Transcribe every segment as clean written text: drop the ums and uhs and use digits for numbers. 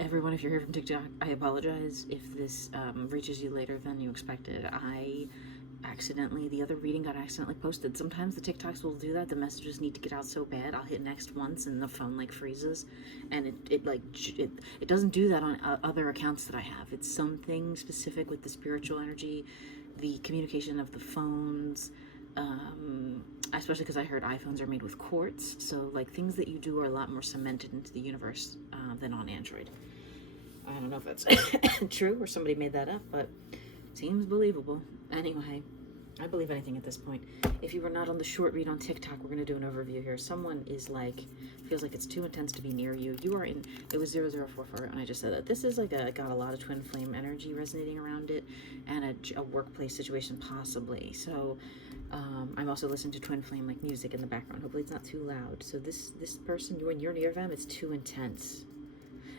everyone, if you're here from TikTok, I apologize if this reaches you later than you expected. I accidentally, the other reading got accidentally posted. Sometimes the TikToks will do that. The messages need to get out so bad. I'll hit next once and the phone like freezes, and it doesn't do that on other accounts that I have. It's something specific with the spiritual energy, the communication of the phones. Especially because I heard iPhones are made with quartz, so like things that you do are a lot more cemented into the universe than on Android. I don't know if that's true or somebody made that up, but it seems believable. Anyway, I believe anything at this point. If you were not on the short read on TikTok, we're going to do an overview here. Someone is like, feels like it's too intense to be near you. You are in, it was 0044, and I just said that. This is like got a lot of twin flame energy resonating around it, and a workplace situation possibly. So, I'm also listening to twin flame like music in the background. Hopefully it's not too loud. So this person, when you're near them, it's too intense.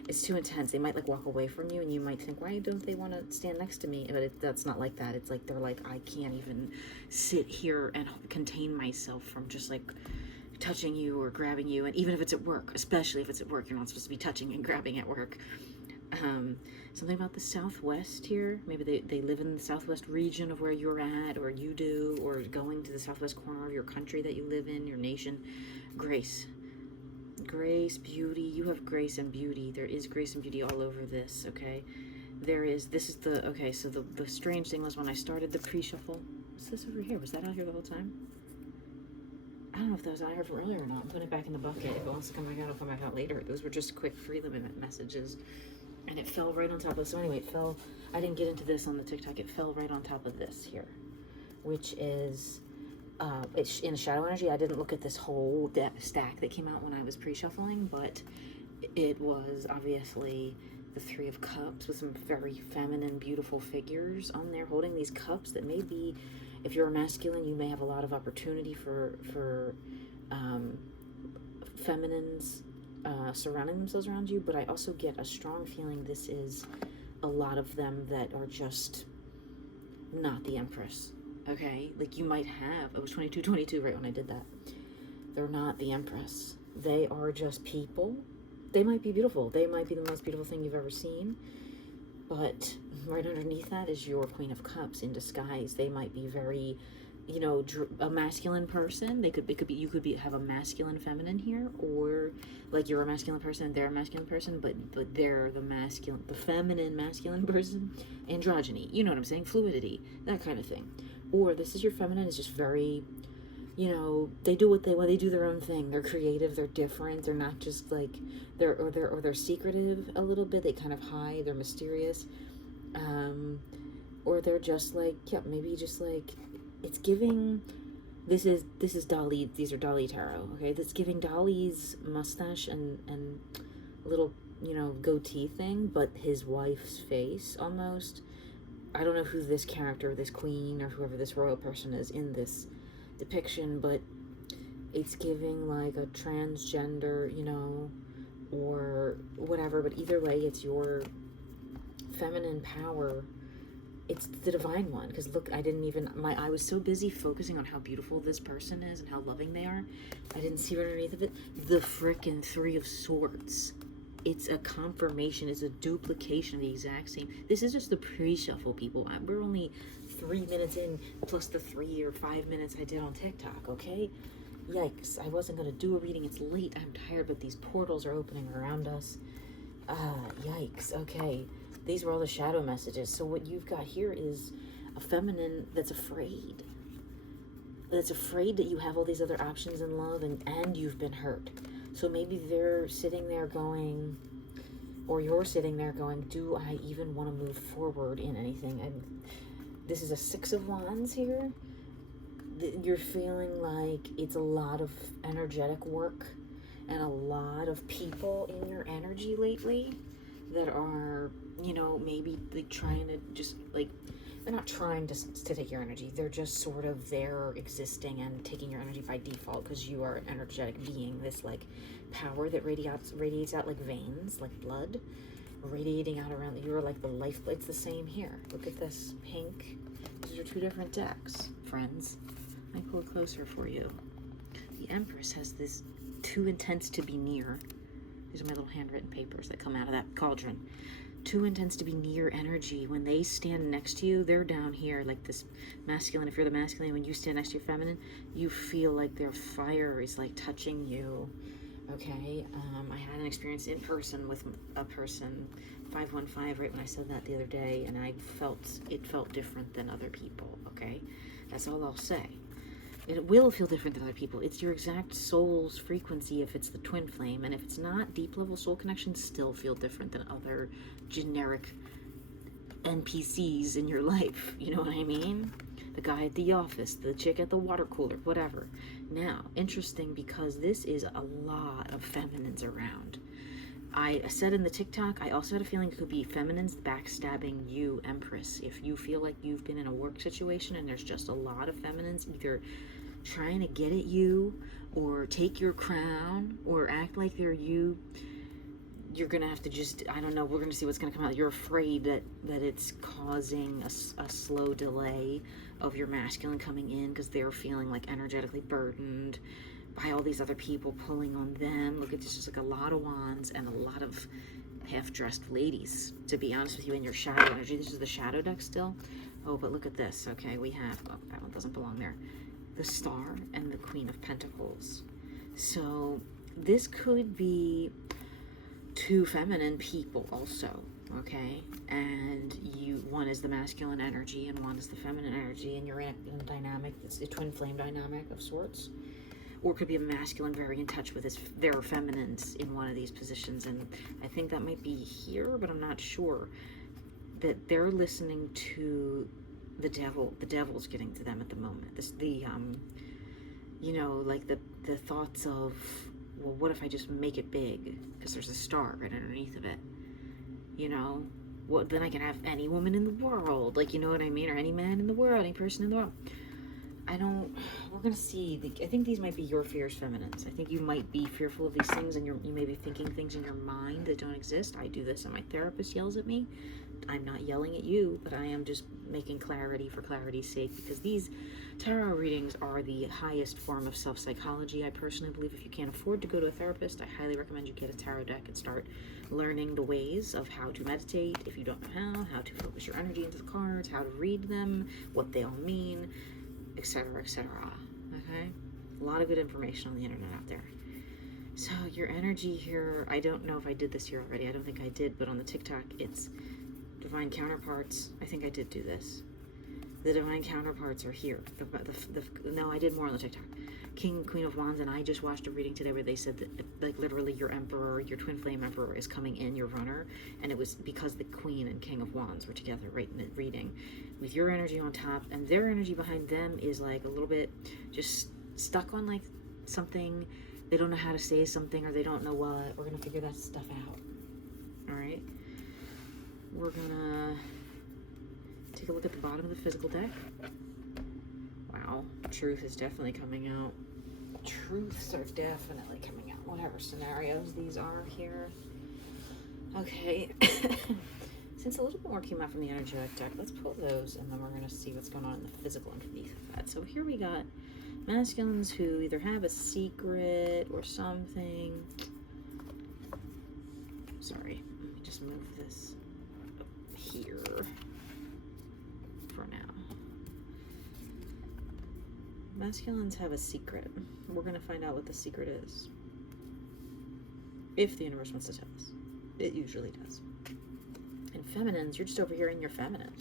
It's too intense. They might like walk away from you, and you might think, why don't they want to stand next to me? But that's not like that. It's like they're like, I can't even sit here and contain myself from just like touching you or grabbing you. And even if it's at work, especially if it's at work, you're not supposed to be touching and grabbing at work. Something about the Southwest here. Maybe they live in the Southwest region of where you're at, or you do, or going to the Southwest corner of your country that you live in, your nation. Grace, beauty. You have grace and beauty. There is grace and beauty all over this, okay? Okay, so the strange thing was when I started the pre-shuffle. What's this over here? Was that out here the whole time? I don't know if that was out here from earlier or not. I'm putting it back in the bucket. If it wants to come back out, it'll come back out later. Those were just quick free limit messages. And it fell right on top of, so anyway, it fell, I didn't get into this on the TikTok, it fell right on top of this here, which is, it's in shadow energy. I didn't look at this whole stack that came out when I was pre-shuffling, but it was obviously the Three of Cups with some very feminine, beautiful figures on there holding these cups that may be, if you're a masculine, you may have a lot of opportunity for feminines surrounding themselves around you, but I also get a strong feeling this is a lot of them that are just not the Empress, okay? Like you might have, it was 2222 right when I did that. They're not the Empress. They are just people. They might be beautiful. They might be the most beautiful thing you've ever seen, but right underneath that is your Queen of Cups in disguise. They might be very, you know, a masculine person. You could have a masculine feminine here, or like you're a masculine person and they're a masculine person, but they're the feminine masculine person. Androgyny, you know what I'm saying? Fluidity, that kind of thing. Or this is your feminine is just very, you know, they do what they want. They do their own thing. They're creative. They're different. They're not just like they're secretive a little bit. They kind of hide. They're mysterious, or they're just like, yeah, maybe just like. It's giving, this is Dali, these are Dali tarot, okay? That's giving Dali's mustache and little, you know, goatee thing, but his wife's face almost. I don't know who this character, this queen, or whoever this royal person is in this depiction, but it's giving like a transgender, you know, or whatever, but either way, it's your feminine power. It's the divine one, because look, I was so busy focusing on how beautiful this person is and how loving they are, I didn't see right underneath of it, the frickin' Three of Swords. It's a confirmation, it's a duplication of the exact same. This is just the pre-shuffle, people. We're only 3 minutes in, plus the 3 or 5 minutes I did on TikTok, okay? Yikes, I wasn't gonna do a reading, it's late, I'm tired, but these portals are opening around us. Yikes, okay. These were all the shadow messages. So what you've got here is a feminine that's afraid. That's afraid that you have all these other options in love and you've been hurt. So maybe they're sitting there going, or you're sitting there going, do I even want to move forward in anything? And this is a Six of Wands here. You're feeling like it's a lot of energetic work and a lot of people in your energy lately that are, you know, maybe like trying to just like, they're not trying to take your energy. They're just sort of there existing and taking your energy by default because you are an energetic being, this like power that radiates out like veins, like blood, radiating out around. You're like the life. It's the same here. Look at this pink. These are two different decks, friends. I pull it closer for you. The Empress has this too intense to be near. These are my little handwritten papers that come out of that cauldron. 2 intends to be near energy. When they stand next to you, they're down here, like this masculine. If you're the masculine, when you stand next to your feminine, you feel like their fire is like touching you. Okay, I had an experience in person with a person, 515, right when I said that the other day, and it felt different than other people. Okay, that's all I'll say. It will feel different than other people. It's your exact soul's frequency if it's the twin flame, and if it's not, deep level soul connections still feel different than other generic NPCs in your life. You know what I mean? The guy at the office, the chick at the water cooler, whatever. Now, interesting, because this is a lot of feminines around. I said in the TikTok, I also had a feeling it could be feminines backstabbing you, Empress. If you feel like you've been in a work situation and there's just a lot of feminines either trying to get at you or take your crown or act like they're you, you're gonna have to just, I don't know, we're gonna see what's gonna come out. You're afraid that it's causing a slow delay of your masculine coming in because they're feeling like energetically burdened by all these other people pulling on them. Look at this, just like a lot of wands and a lot of half-dressed ladies, to be honest with you, in your shadow energy. This is the shadow deck still. Oh, but look at this. Okay, we have, oh, that one doesn't belong there. The Star and the Queen of Pentacles. So this could be 2 feminine people also, okay? And one is the masculine energy and one is the feminine energy, and you're in a dynamic, it's a twin flame dynamic of sorts. Or it could be a masculine very in touch with their feminines in one of these positions, and I think that might be here, but I'm not sure. That they're listening to the devil. The devil's getting to them at the moment. You know, like the thoughts of, well, what if I just make it big? Because there's a star right underneath of it. You know, well, then I can have any woman in the world, like, you know what I mean, or any man in the world, any person in the world. We're gonna see. I think these might be your fears, feminines. I think you might be fearful of these things, and you may be thinking things in your mind that don't exist. I do this, and my therapist yells at me. I'm not yelling at you, but I am just making clarity for clarity's sake, because these tarot readings are the highest form of self-psychology. I personally believe if you can't afford to go to a therapist, I highly recommend you get a tarot deck and start learning the ways of how to meditate. If you don't know how to focus your energy into the cards, how to read them, what they all mean, etc., etc. Okay? A lot of good information on the internet out there. So your energy here, I don't know if I did this here already. I don't think I did, but on the TikTok, it's divine counterparts. I think I did do this. The divine counterparts are here. No, I did more on the TikTok. King, Queen of Wands, and I just watched a reading today where they said that, like, literally your emperor, your twin flame emperor is coming in, your runner, and it was because the Queen and King of Wands were together right in the reading, with your energy on top, and their energy behind them is like a little bit just stuck on like something. They don't know how to say something, or they don't know what. We're gonna figure that stuff out. All right. We're gonna take a look at the bottom of the physical deck. Wow, truth is definitely coming out. Truths are definitely coming out, whatever scenarios these are here. Okay. Since a little bit more came out from the energetic deck, let's pull those, and then we're going to see what's going on in the physical underneath of that. So here we got masculines who either have a secret or something. Sorry, let me just move this up here for now. Masculines have a secret. We're going to find out what the secret is. If the universe wants to tell us. It usually does. And feminines, you're just over here in your feminine.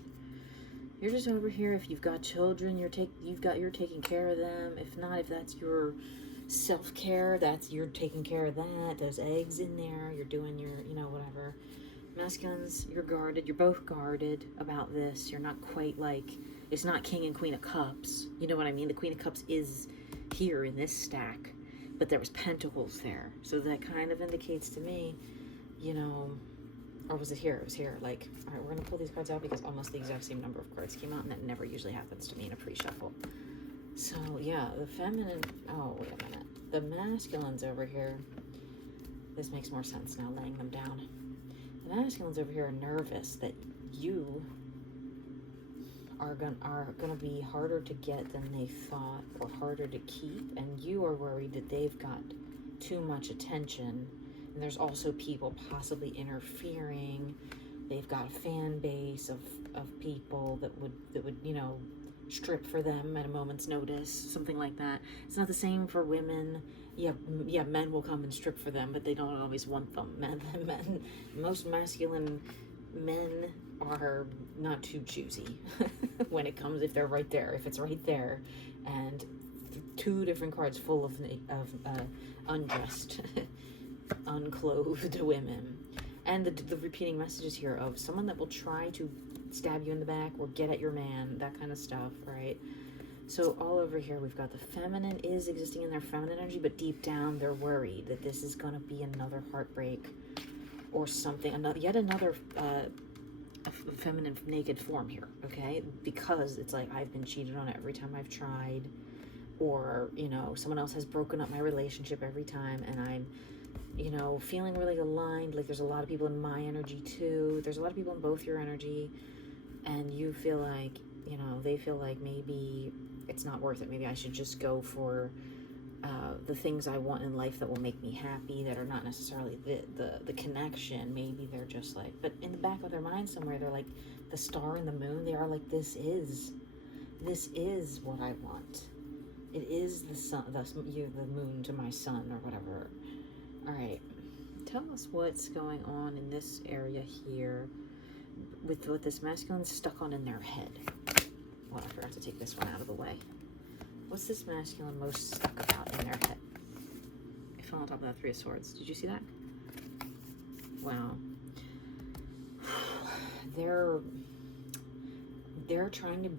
You're just over here. If you've got children, you're taking care of them. If not, if that's your self-care, you're taking care of that. There's eggs in there. You're doing your, whatever. Masculines, you're guarded. You're both guarded about this. You're not quite like, it's not King and Queen of Cups. You know what I mean? The Queen of Cups is here in this stack, but there was Pentacles there. So that kind of indicates to me, or was it here? It was here. Like, all right, we're going to pull these cards out because almost the exact same number of cards came out, and that never usually happens to me in a pre-shuffle. So, yeah, the feminine, oh, wait a minute. The masculines over here, this makes more sense now, laying them down. The masculines over here are nervous that you are gonna be harder to get than they thought, or harder to keep, and you are worried that they've got too much attention, And there's also people possibly interfering. They've got a fan base of people that would, you know, strip for them at a moment's notice, something like that. It's not the same for women. Yeah, men will come and strip for them, but they don't always want them. Most masculine men are not too choosy when it comes, if they're right there, if it's right there, and two different cards full of undressed, unclothed women, and the repeating messages here of someone that will try to stab you in the back or get at your man, that kind of stuff, right? So all over here we've got the feminine is existing in their feminine energy, but deep down they're worried that this is going to be another heartbreak or something, yet another feminine naked form here, okay? Because it's like, I've been cheated on every time I've tried, or, you know, someone else has broken up my relationship every time, and I'm, you know, feeling really aligned. Like, there's a lot of people in my energy too. There's a lot of people in both your energy, and you feel like, you know, they feel like maybe it's not worth it. Maybe I should just go for the things I want in life that will make me happy, that are not necessarily the connection. Maybe they're just like, but in the back of their mind somewhere, they're like the star and the moon. They are like, this is what I want. It is the sun, you're the moon to my sun, or whatever. All right, tell us what's going on in this area here with what this masculine stuck on in their head. Well, I forgot to take this one out of the way. What's this masculine most stuck about in their head? I fell on top of that Three of Swords. Did you see that? Wow. They're trying to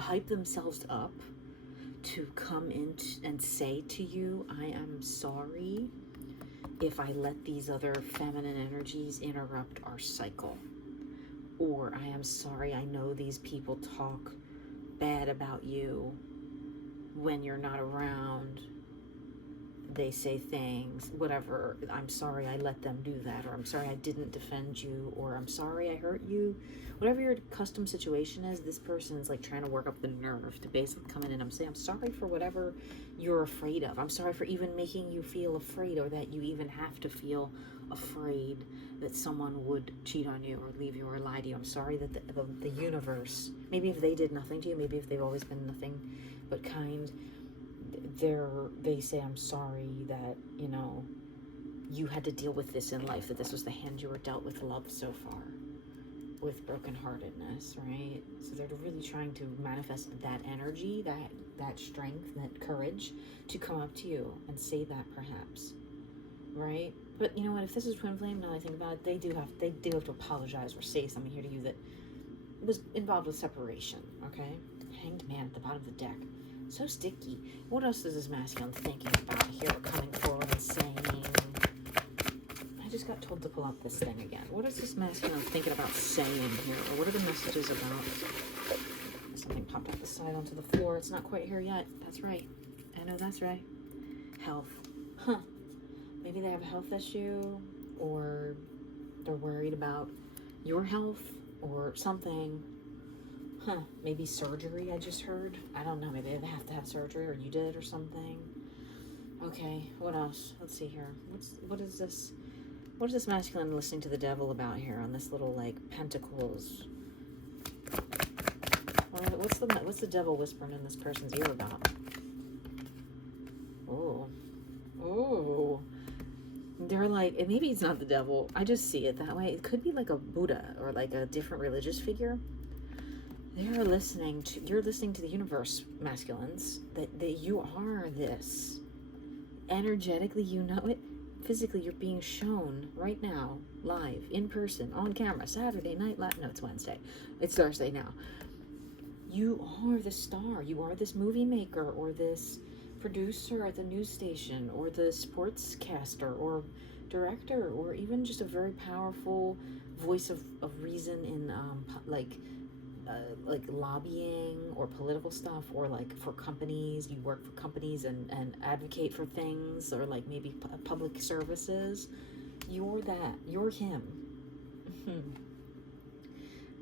hype themselves up to come in and say to you, I am sorry if I let these other feminine energies interrupt our cycle. Or I am sorry, I know these people talk bad about you when you're not around. They say things, whatever. I'm sorry I let them do that, or I'm sorry I didn't defend you, or I'm sorry I hurt you. Whatever your custom situation is, this person's like trying to work up the nerve to basically come in and I'm sorry for whatever you're afraid of. I'm sorry for even making you feel afraid, or that you even have to feel afraid that someone would cheat on you or leave you or lie to you. I'm sorry that the universe, maybe if they did nothing to you, maybe if they've always been nothing but kind, they say, I'm sorry that, you know, you had to deal with this in life, that this was the hand you were dealt with love so far, with brokenheartedness, right? So they're really trying to manifest that energy, that strength, that courage to come up to you and say that, perhaps, right? But you know what, if this is twin flame, now I think about it, they do have to apologize or say something here to you that was involved with separation, okay? Hanged Man at the bottom of the deck. So sticky. What else is this masculine thinking about here, coming forward and saying? I just got told to pull up this thing again. What is this masculine thinking about saying here? Or what are the messages about? Something popped off the side onto the floor. It's not quite here yet. That's right. I know that's right. Health. Huh. Maybe they have a health issue, or they're worried about your health or something. Huh, maybe surgery, I just heard. I don't know, maybe they have to have surgery, or you did, or something. Okay, what else? Let's see here. What is this? What is this masculine listening to the devil about here on this little, like, pentacles? What's the devil whispering in this person's ear about? Oh. They're like, and maybe it's not the devil. I just see it that way. It could be like a Buddha or like a different religious figure. You're listening to the universe, masculines, that you are this. Energetically, you know it. Physically, you're being shown right now, live, in person, on camera, Saturday night, no, it's Wednesday. It's Thursday now. You are the star. You are this movie maker, or this producer at the news station, or the sportscaster, or director, or even just a very powerful voice of reason in like lobbying or political stuff, or like for companies. You work for companies and advocate for things, or like maybe public services. You're that. You're him.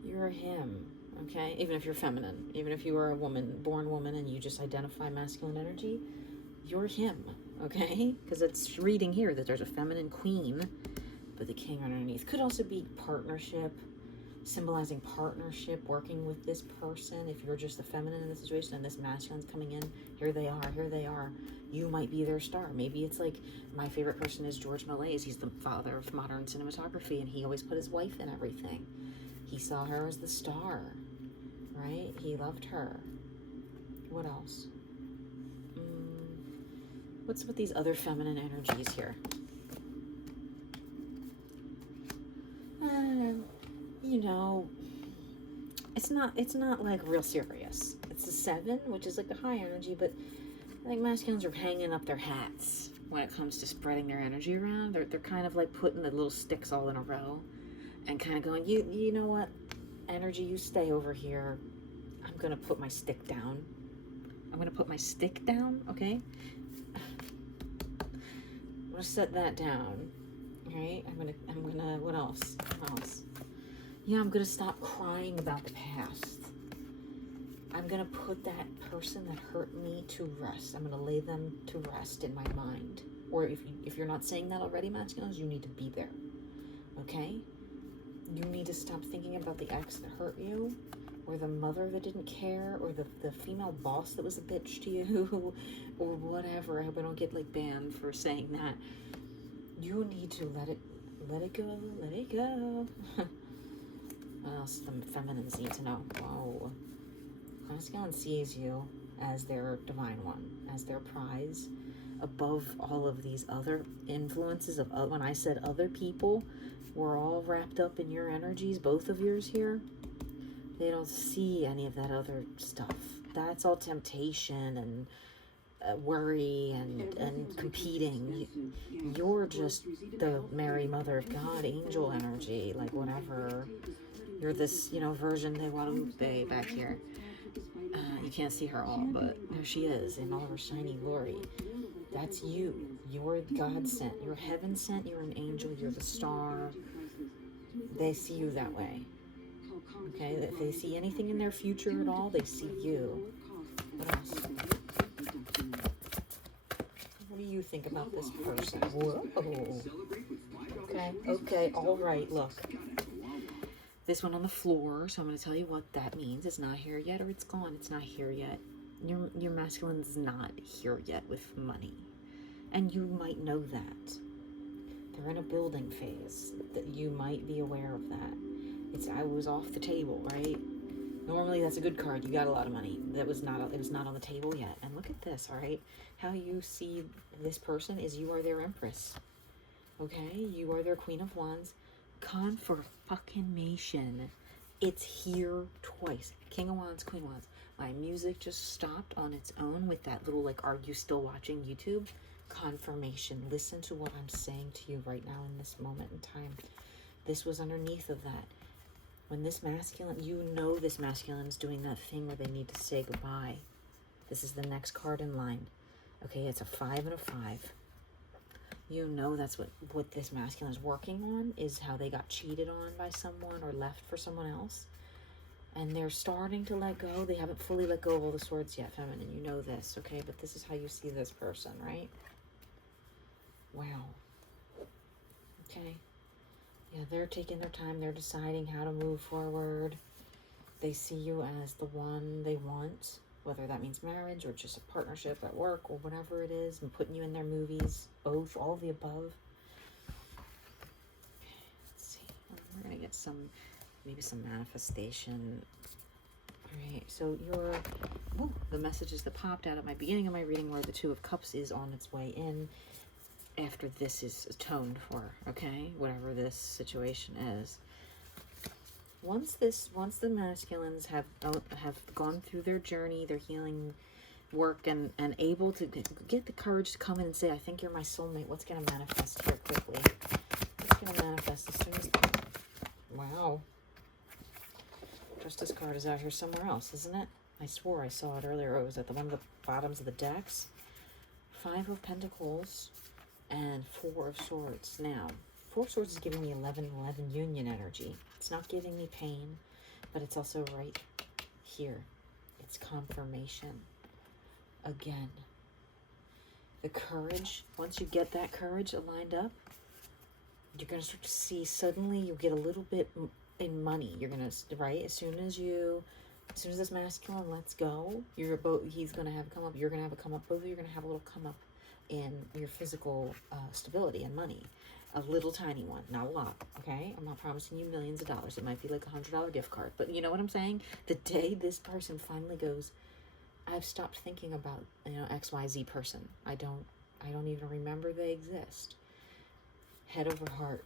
You're him. Okay, even if you're feminine, even if you are a woman, born woman, and you just identify masculine energy, you're him. okay? Because it's reading here that there's a feminine queen, but the king underneath. Could also be partnership, symbolizing partnership, working with this person. If you're just the feminine in the situation and this masculine's coming in, here they are. You might be their star. Maybe it's like, my favorite person is George Méliès. He's the father of modern cinematography, and he always put his wife in everything. He saw her as the star, right? He loved her. What else? What's with these other feminine energies here? You know, it's not like real serious. It's a 7, which is like the high energy, but like masculines are hanging up their hats when it comes to spreading their energy around. They're kind of like putting the little sticks all in a row and kind of going, you know what, energy, you stay over here. I'm gonna put my stick down. Okay? I'm gonna set that down. Right? I'm gonna, what else? Yeah, I'm gonna stop crying about the past. I'm gonna put that person that hurt me to rest. I'm gonna lay them to rest in my mind. Or if you're not saying that already, masculines, you need to be there. Okay? You need to stop thinking about the ex that hurt you, or the mother that didn't care, or the female boss that was a bitch to you, or whatever. I hope I don't get like banned for saying that. You need to let it go. What else the feminines need to know? Whoa. Masculine sees you as their divine one, as their prize, above all of these other influences of, when I said other people were all wrapped up in your energies, both of yours here. They don't see any of that other stuff. That's all temptation and worry and competing. You're just the Mary, Mother of God, angel energy, like whatever. You're this, version de Guadalupe back here. You can't see her all, but there she is in all her shiny glory. That's you. You're God sent. You're heaven sent. You're an angel. You're the star. They see you that way. Okay? If they see anything in their future at all, they see you. What else? What do you think about this person? Whoa. Okay, all right, look. This one on the floor, so I'm going to tell you what that means. It's not here yet, or it's gone. It's not here yet. Your masculine's not here yet with money. And you might know that. They're in a building phase. That you might be aware of that. I was off the table, right? Normally that's a good card. You got a lot of money. It was not on the table yet. And look at this, all right? How you see this person is you are their empress. Okay? You are their queen of wands. Confirmation. It's here twice. King of wands, queen of wands. My music just stopped on its own with that little like, are you still watching YouTube? Confirmation. Listen to what I'm saying to you right now in this moment in time. This was underneath of that. When this masculine, this masculine is doing that thing where they need to say goodbye. This is the next card in line. Okay, it's a 5 and a 5. That's what this masculine is working on, is how they got cheated on by someone or left for someone else. And they're starting to let go. They haven't fully let go of all the swords yet, feminine. You know this, okay? But this is how you see this person, right? Wow. Okay. Yeah, they're taking their time. They're deciding how to move forward. They see you as the one they want, whether that means marriage or just a partnership at work or whatever it is, and putting you in their movies, both, all of the above. Let's see. We're going to get maybe some manifestation. All right, so the messages that popped out at my beginning of my reading were the 2 of Cups is on its way in. After this is atoned for, okay? Whatever this situation is. Once the masculines have gone through their journey, their healing work, and able to get the courage to come in and say, I think you're my soulmate, what's going to manifest here quickly? What's going to manifest as soon as... Wow. Justice card is out here somewhere else, isn't it? I swore I saw it earlier. It was at one of the bottoms of the decks. 5 of Pentacles. And 4 of Swords. Now, 4 of Swords is giving me 11 union energy. It's not giving me pain, but it's also right here. It's confirmation. Again. The courage, once you get that courage lined up, you're going to start to see suddenly you get a little bit in money. You're going to, right? As soon as this masculine lets go, he's going to have a come up, you're going to have a come up, both of you are going to have a little come up in your physical stability and money. A little tiny one, not a lot, okay? I'm not promising you millions of dollars. It might be like $100 gift card, but you know what I'm saying? The day this person finally goes, I've stopped thinking about, XYZ person. I don't even remember they exist. Head over heart,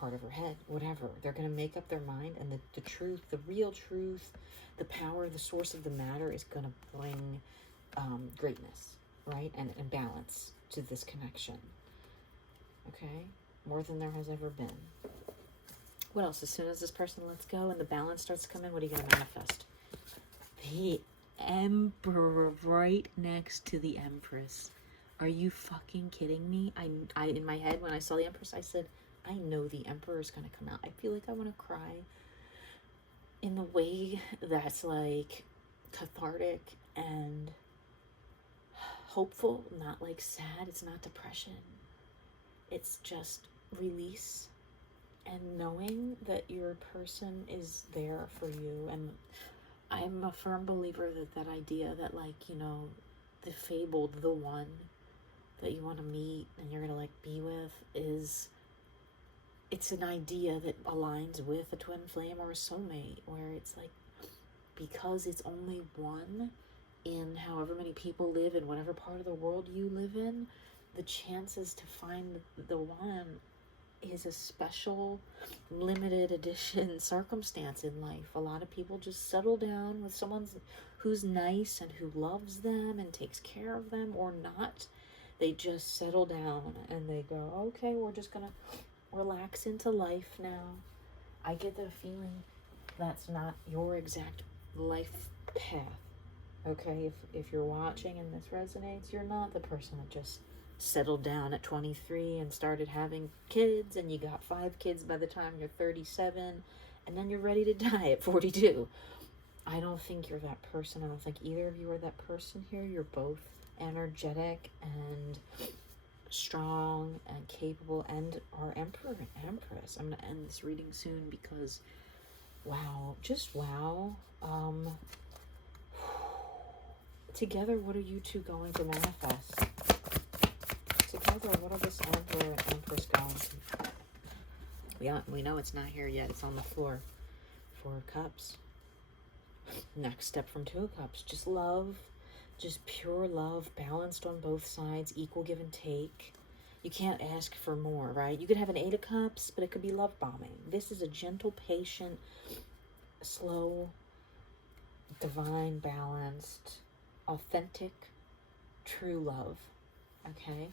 heart over head, whatever. They're going to make up their mind, and the truth, the real truth, the power, the source of the matter is going to bring greatness, right? And balance to this connection. Okay? More than there has ever been. What else? As soon as this person lets go and the balance starts to come in, what are you going to manifest? The Emperor right next to the Empress. Are you fucking kidding me? I in my head, when I saw the Empress, I said, I know the Emperor is going to come out. I feel like I want to cry in the way that's like cathartic and hopeful, not like sad. It's not depression. It's just release and knowing that your person is there for you. And I'm a firm believer that idea that, like, the fabled, the one that you want to meet and you're going to, like, be with it's an idea that aligns with a twin flame or a soulmate, where it's like, because it's only one in however many people live in whatever part of the world you live in, the chances to find the one is a special, limited edition circumstance in life. A lot of people just settle down with someone who's nice and who loves them and takes care of them, or not. They just settle down and they go, okay, we're just gonna relax into life now. I get the feeling that's not your exact life path. Okay, if you're watching and this resonates, you're not the person that just settled down at 23 and started having kids, and you got 5 kids by the time you're 37, and then you're ready to die at 42. I don't think you're that person. I don't think either of you are that person here. You're both energetic and strong and capable, and our Emperor and Empress. I'm going to end this reading soon because, wow, just wow. Together, what are you two going to manifest? Together, what are this Emperor and Empress going to? We know it's not here yet. It's on the floor. 4 of Cups. Next step from 2 of Cups. Just love. Just pure love. Balanced on both sides. Equal give and take. You can't ask for more, right? You could have an 8 of Cups, but it could be love bombing. This is a gentle, patient, slow, divine, balanced, authentic, true love. Okay?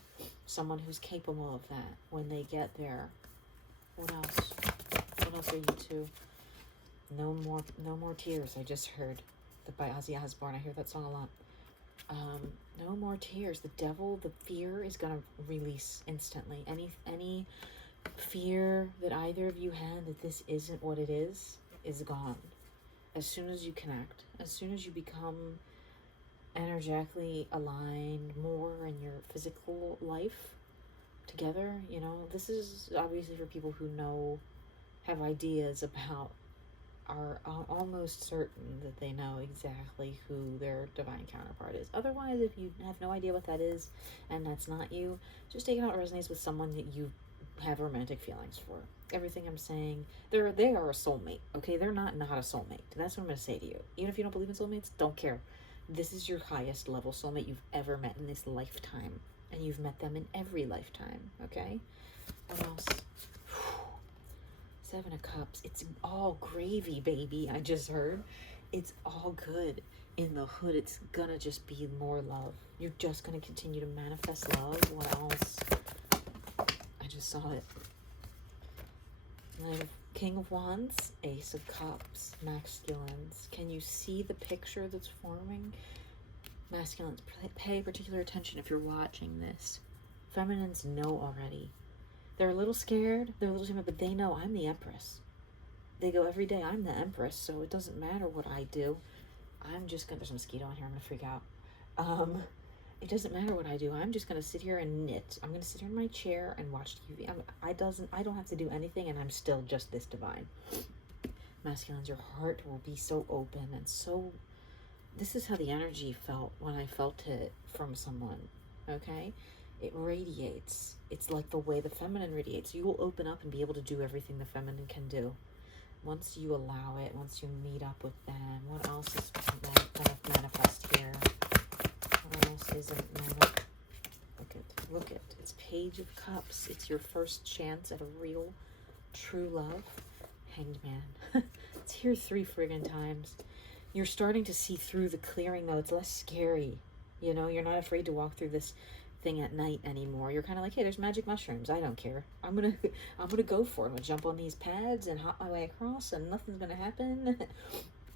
Someone who's capable of that when they get there. What else? What else are you two? No more tears. I just heard that by Ozzy Osbourne. I hear that song a lot. No more tears. The devil, the fear is gonna release instantly. Any fear that either of you had that this isn't what it is gone. As soon as you connect, as soon as you become energetically aligned more in your physical life together, this is obviously for people who have ideas about, are almost certain that they know exactly who their divine counterpart is. Otherwise, if you have no idea what that is and that's not you, just take it out resonates with someone that you have romantic feelings for. Everything I'm saying, they are a soulmate, okay? They're not a soulmate. That's what I'm going to say to you. Even if you don't believe in soulmates, don't care. This is your highest level soulmate you've ever met in this lifetime. And you've met them in every lifetime, okay? What else? 7 of Cups. It's all gravy, baby. I just heard. It's all good. In the hood, it's gonna just be more love. You're just gonna continue to manifest love. What else? I just saw it. King of Wands, Ace of Cups, masculines. Can you see the picture that's forming? Masculines, pay particular attention if you're watching this. Feminines know already. They're a little scared, they're a little timid, but they know I'm the Empress. They go every day, I'm the Empress, so it doesn't matter what I do. I'm just gonna, there's a mosquito on here, I'm gonna freak out. it doesn't matter what I do. I'm just going to sit here and knit. I'm going to sit here in my chair and watch TV. I don't have to do anything, and I'm still just this divine. Masculines, your heart will be so open and so... This is how the energy felt when I felt it from someone, okay? It radiates. It's like the way the feminine radiates. You will open up and be able to do everything the feminine can do. Once you allow it, once you meet up with them, what else is going to manifest here? What else isn't manifest? Look at, it's Page of Cups. It's your first chance at a real, true love. Hanged Man. It's here 3 friggin' times. You're starting to see through the clearing, though. It's less scary. You know, you're not afraid to walk through this thing at night anymore. You're kind of like, hey, there's magic mushrooms. I don't care. I'm gonna go for it. I'm gonna jump on these pads and hop my way across, and nothing's gonna happen.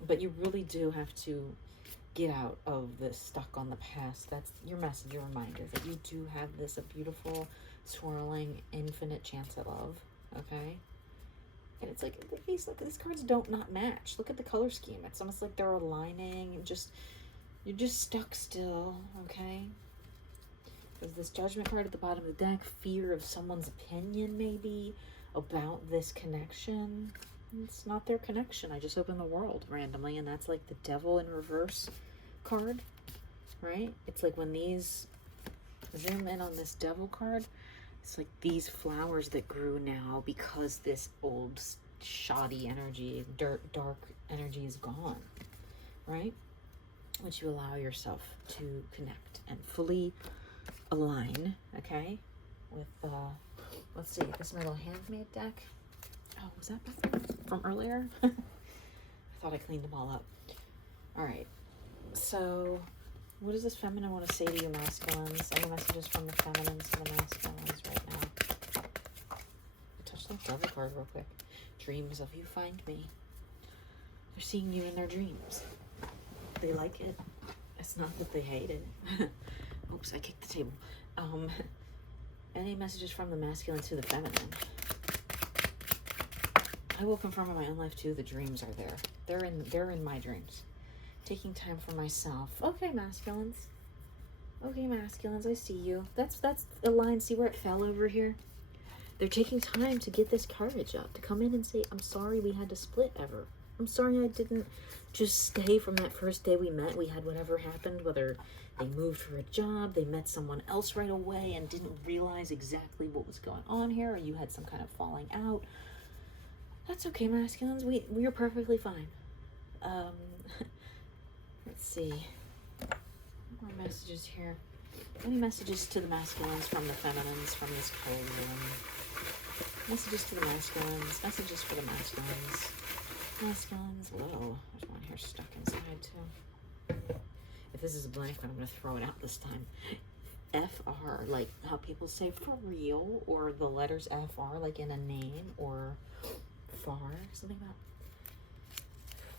But you really do have to get out of this stuck on the past. That's your message, your reminder that you do have this a beautiful, swirling, infinite chance at love. Okay. And it's like, these cards don't not match. Look at the color scheme. It's almost like they're aligning and you're just stuck still, okay? There's this Judgment card at the bottom of the deck. Fear of someone's opinion, maybe, about this connection. It's not their connection. I just opened the world randomly, and that's like the Devil in reverse card, right? It's like when these... Zoom in on this Devil card. It's like these flowers that grew now because this old shoddy energy, dark energy is gone, right? Which you allow yourself to connect and fully align, okay? With, let's see, this is my little handmade deck. Oh, was that from earlier? I thought I cleaned them all up. All right, so what does this feminine want to say to you, masculines? Any messages from the feminines to the masculines right now? Touch that Devil card real quick. Dreams of you find me. They're seeing you in their dreams. They like it. It's not that they hate it. Oops, I kicked the table. Any messages from the masculine to the feminine? I will confirm in my own life too. The dreams are there. They're in my dreams. Taking time for myself. Okay, masculines. Okay, masculines, I see you. That's a line. See where it fell over here? They're taking time to get this courage up, to come in and say, I'm sorry we had to split ever. I'm sorry I didn't just stay from that first day we met. We had whatever happened, whether they moved for a job, they met someone else right away and didn't realize exactly what was going on here, or you had some kind of falling out. That's okay, masculines. We're perfectly fine. Let's see. More messages here. Any messages to the masculines from the feminines from this cold room? Messages to the masculines. Messages for the masculines. Masculines. Whoa. There's one here stuck inside too. If this is a blank one, I'm going to throw it out this time. FR, like how people say for real, or the letters FR, like in a name, or far. Something about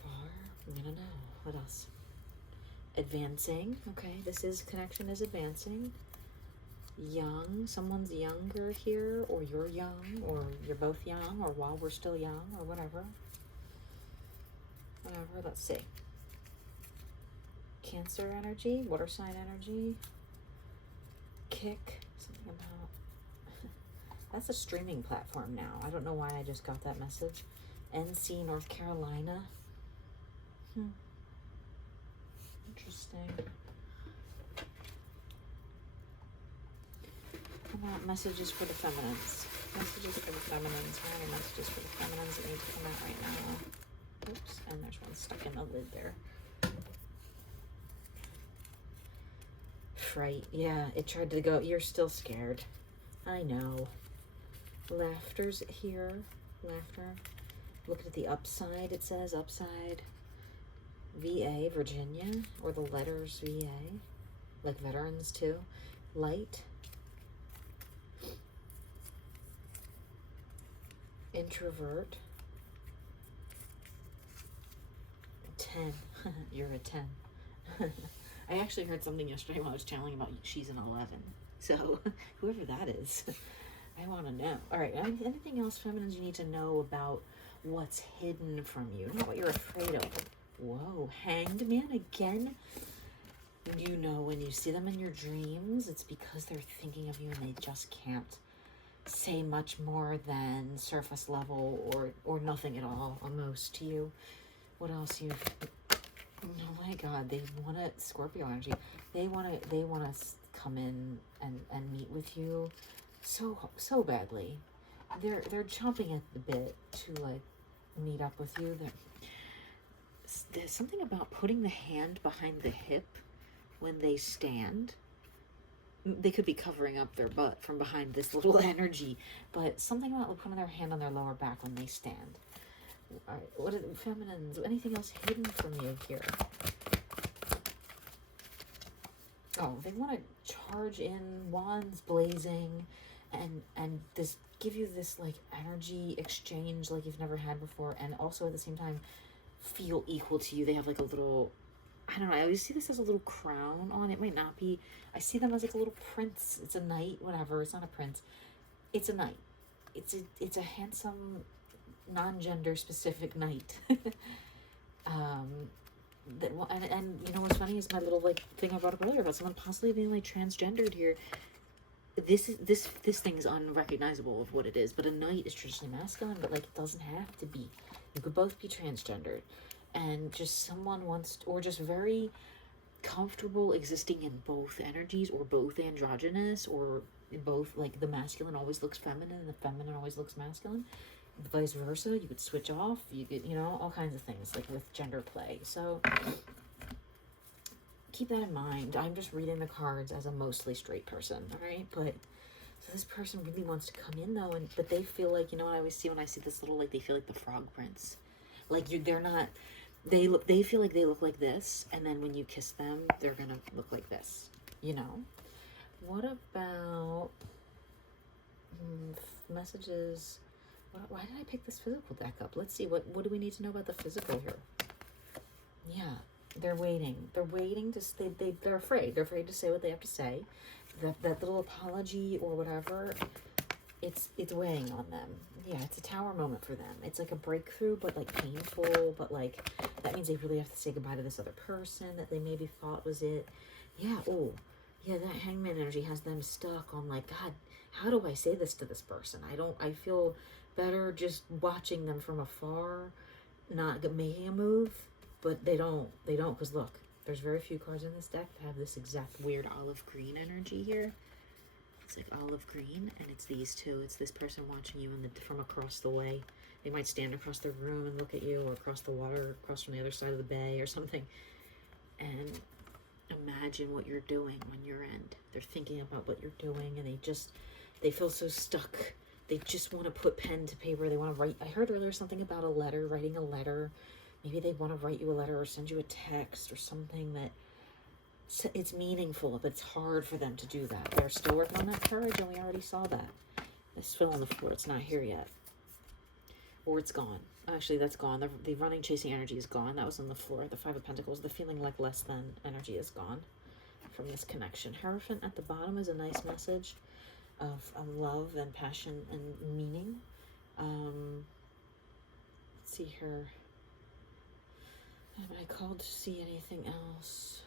far. I don't know. What else? Advancing. Okay, this connection is advancing. Young, someone's younger here, or you're young, or you're both young, or while we're still young, or whatever. Let's see. Cancer energy, water sign energy. Kick, something about... That's a streaming platform now. I don't know why I just got that message. NC, North Carolina. Interesting. How about messages for the feminines? Messages for the feminines. What are the messages for the feminines that need to come out right now? Oops, and there's one stuck in the lid there. Fright. Yeah, it tried to go. You're still scared. I know. Laughter's here. Laughter. Look at the upside. It says upside. VA, Virginia, or the letters VA, like veterans too. Light. Introvert. 10. You're a 10. I actually heard something yesterday when I was channeling about she's an 11. So, whoever that is, I want to know. All right, anything else, feminines, you need to know about what's hidden from you, not what you're afraid of. Whoa, Hanged Man again? You know, when you see them in your dreams, it's because they're thinking of you and they just can't say much more than surface level or nothing at all almost to you. What else you? Oh my God, they want to Scorpio energy. They want to come in and meet with you so badly. They're chomping at the bit to like meet up with you. There's something about putting the hand behind the hip when they stand. They could be covering up their butt from behind this little energy, but something about putting their hand on their lower back when they stand. All right, what are the feminines? Anything else hidden from you here? Oh, they want to charge in, wands blazing, and this give you this like energy exchange like you've never had before, and also at the same time feel equal to you. They have like a little, I don't know, I always see this as a little crown on. It might not be. I see them as like a little prince. It's a knight, whatever. It's not a prince. It's a knight. It's a handsome, non-gender specific knight. That, and you know what's funny is my little like thing I brought up earlier about someone possibly being like transgendered here. This thing is unrecognizable of what it is, but a knight is traditionally masculine, but like it doesn't have to be. You could both be transgendered, and just someone wants, or just very comfortable existing in both energies, or both androgynous, or both, like the masculine always looks feminine and the feminine always looks masculine, vice versa. You could switch off, you could, you know, all kinds of things like with gender play. So keep that in mind. I'm just reading the cards as a mostly straight person, all right? But so this person really wants to come in though, and but they feel like, you know what I always see when I see this little, like they feel like the frog prince, like they're not, they feel like they look like this, and then when you kiss them they're gonna look like this, you know. What about messages? Why did I pick this physical deck up? Let's see, what do we need to know about the physical here? Yeah, they're waiting. They're waiting to stay. They're afraid. They're afraid to say what they have to say. That little apology or whatever, it's weighing on them. Yeah, it's a tower moment for them. It's like a breakthrough, but like painful. But like that means they really have to say goodbye to this other person that they maybe thought was it. Yeah. Oh, yeah. That hangman energy has them stuck on like, God, how do I say this to this person? I feel better just watching them from afar, not making a move. But they don't, because look, there's very few cards in this deck that have this exact weird olive green energy here. It's like olive green, and it's these two. It's this person watching you from across the way. They might stand across the room and look at you, or across the water, across from the other side of the bay or something. And imagine what you're doing on your end. They're thinking about what you're doing, and they feel so stuck. They just want to put pen to paper. They want to write. I heard earlier something about a letter, writing a letter. Maybe they want to write you a letter or send you a text or something that it's meaningful, but it's hard for them to do that. They're still working on that courage, and we already saw that. It's still on the floor. It's not here yet. Or it's gone. Actually, that's gone. The running, chasing energy is gone. That was on the floor. The Five of Pentacles. The feeling like less than energy is gone from this connection. Hierophant at the bottom is a nice message of love and passion and meaning. Let's see here. Am I called to see anything else?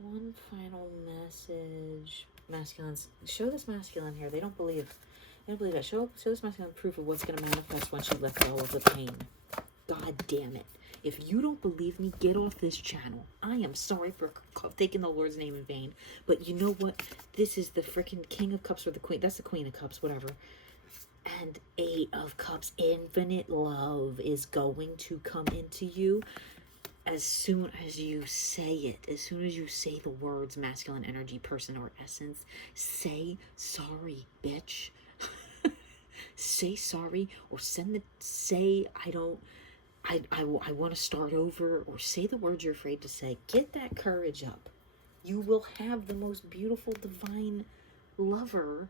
One final message. Masculines. Show this masculine here. They don't believe. They don't believe it. Show this masculine proof of what's going to manifest once you let go of the pain. God damn it. If you don't believe me, get off this channel. I am sorry for taking the Lord's name in vain. But you know what? This is the freaking King of Cups or the Queen. That's the Queen of Cups, whatever. And Eight of Cups, infinite love is going to come into you as soon as you say it. As soon as you say the words masculine energy, person, or essence, say sorry, bitch. Say sorry, or say I want to start over, or say the words you're afraid to say. Get that courage up. You will have the most beautiful, divine lover.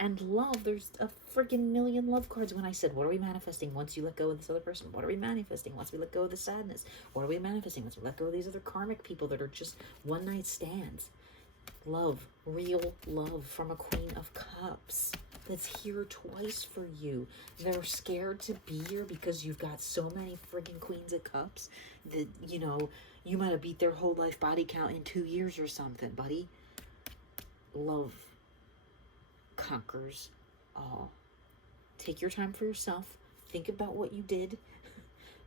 And love, there's a freaking million love cards. When I said, what are we manifesting once you let go of this other person? What are we manifesting once we let go of the sadness? What are we manifesting once we let go of these other karmic people that are just one night stands? Love, real love from a Queen of Cups that's here twice for you. They're scared to be here because you've got so many freaking Queens of Cups that, you know, You might have beat their whole life body count in 2 years or something, buddy. Love conquers all. Take your time for yourself. Think about what you did.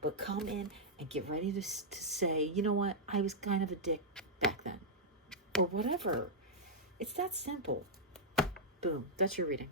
But come in and get ready to say, you know what? I was kind of a dick back then. Or whatever. It's that simple. Boom. That's your reading.